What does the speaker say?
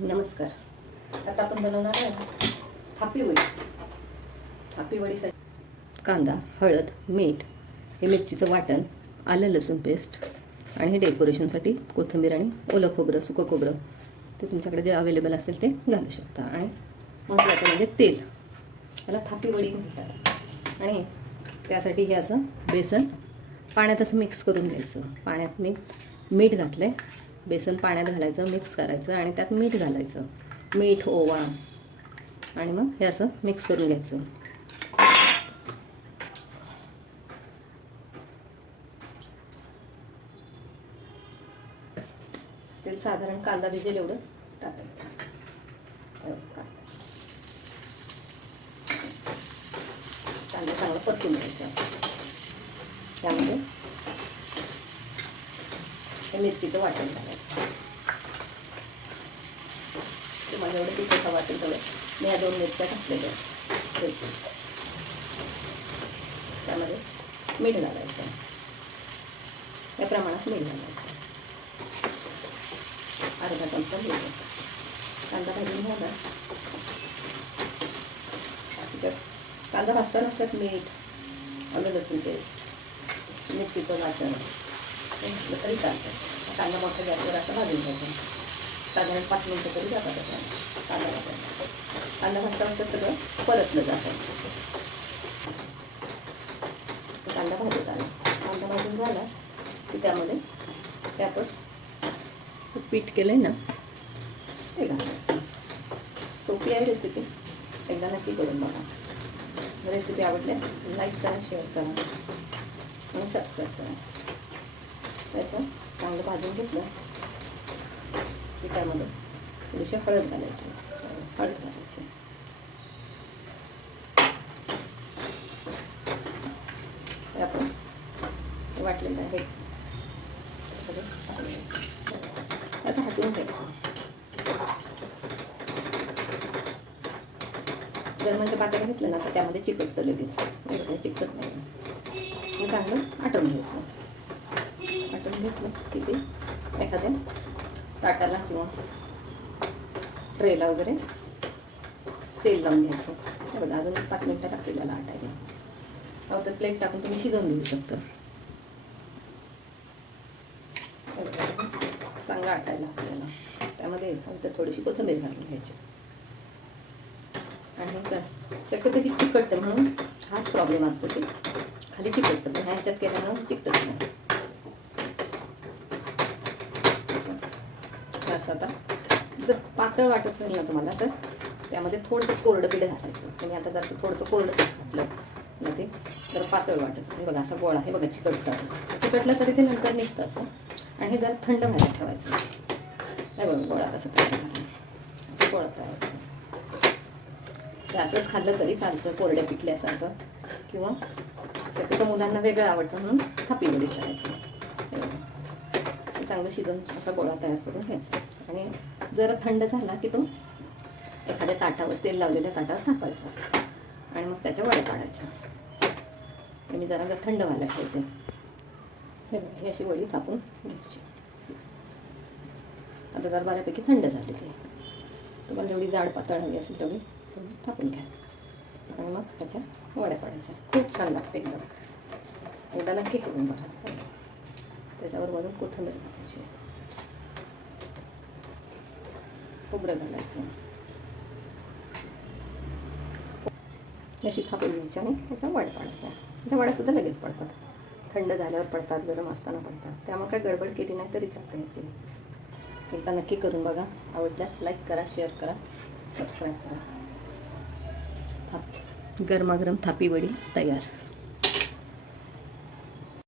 नमस्कार. आता आपण बनवणार आहे थापी वडी. थापी वडीसाठी कांदा, हळद, मीठ, हे मिरचीचं वाटण, आलं लसूण पेस्ट आणि हे डेकोरेशनसाठी कोथिंबीर आणि ओलं खोबरं, सुकं खोबरं, ते तुमच्याकडे जे अवेलेबल असेल ते घालू शकता. आणि महत्त्वाचं म्हणजे तेल, त्याला थापी वडी म्हणतात. आणि त्यासाठी हे असं बेसन पाण्यात असं मिक्स करून घ्यायचं. पाण्यात मी मीठ घातलं आहे, बेसन पाण्यात घालायचं, मिक्स करायचं आणि त्यात मीठ घालायचं, मीठ, ओवा, आणि मग हे असं मिक्स करून घ्यायचं. तेल साधारण कांदा भिजेल एवढं टाकायचं. कांदा चांगला परतून घ्यायचा. त्यामध्ये हे मिरचीचं वाटण टाकायचं. तुम्हाला एवढं तिखट वाटेल तेवढं मी या 2 मिरच्या टाकलेल्या आहेत. त्यामध्ये मीठ घालायचं, या प्रमाणात मीठ घालायचं. अर्धा चमचा मीठ. कांदा भाजून घाला. कांदा भाजताना त्यात मीठ, आलं लसूण पेस्ट, मिरचीचं वाटण म्हटलं तरी चालतं. कांदा मोठा गॅसवर असं भाजून घ्यायचा. साधारण 5 मिनिटं तरी जातात कांदा भाजायला. कांदा भाजता सगळं परतलं जातं. कांदा भाजत आला. कांदा भाजून झाला की त्यामध्ये हे आपण पीठ केलंय ना ते घालायचं. सोपी आहे रेसिपी, एकदा नक्की करून बघा. रेसिपी आवडल्यास लाईक करा, शेअर करा आणि सबस्क्राईब करा. त्याचं चांगलं भाजून घेतलं की त्यामध्ये थोडीशी हळद घालायची. ते आपण वाटलेलं आहे असं हटवून घ्यायचं. जर म्हणजे पातेलं घेतलं ना तर त्यामध्ये चिकटतं लगेच. चिकटत नाही. चांगलं आटवून घ्यायचं. आटवून घेतलं की ते एखाद्या ताटाला किंवा ट्रेला वगैरे तेल लावून घ्यायचं. हे बघा अजून 5 मिनिटं टाकलेल्याला आटायला. तर प्लेट टाकून तुम्ही शिजवून घेऊ शकता. चांगला आटायला आपल्याला. त्यामध्ये नंतर थोडीशी कोथिंबीर घालून घ्यायची. आणि नंतर शक्यतो ही चिकटते म्हणून हाच प्रॉब्लेम असतो की खाली चिकटतं, पण ह्याच्यात केल्यानं चिकटत नाही. आता जर पातळ वाटत असेल ना तुम्हाला तर त्यामध्ये थोडंसं कोरडं पीठ घालायचं. तुम्ही आता जर थोडंसं कोरडं पीठ घातलं ना ते जर पातळ वाटत. हे बघा असा गोळा, हे बघा चिकटतं. असं चिकटलं तरी ते नंतर निघतं असं. आणि हे जरा थंड व्हायला ठेवायचं. हे बघा गोळा कसं तयार झाला. गोळा तयार झाला. ते असंच खाल्लं तरी चालतं कोरड्या पिठल्यासारखं, किंवा शक्यतो मुलांना वेगळं आवडतं म्हणून थापी वडी करायची. चांगलं शिजून असा गोळा तयार करून घ्यायचा. आणि जरा थंड झाला की तो एखाद्या ताटावर, तेल लावलेल्या ताटावर टाकायचा आणि मग त्याच्या वड्या काढायच्या. मी जरा थंड व्हायला ठेवते. ही अशी वडी थापून घ्यायची. आता जर बऱ्यापैकी थंड झाली ते, तुम्हाला जेवढी जाड पातळ हवी असेल तेवढी तुम्ही थापून घ्या आणि मग त्याच्या वड्या पाडायच्या. खूप छान लागते एकदम. एकदा नक्की करून बघा. त्याच्यावर वरून कोथिंबीर घालायची, खोबरं घालायचं. अशी थापून घ्यायची आणि त्याच्या वड्या पाडायच्या. त्या वड्या सुद्धा लगेच पडतात. थंड झाल्यावर पडतात, गरम असताना पडतात. त्यामुळे काय गडबड केली नाही तरी चालतं याची. एकदा नक्की करून बघा. आवडल्यास लाईक करा, शेअर करा, सबस्क्राईब करा. गरमागरम थापी वडी तयार.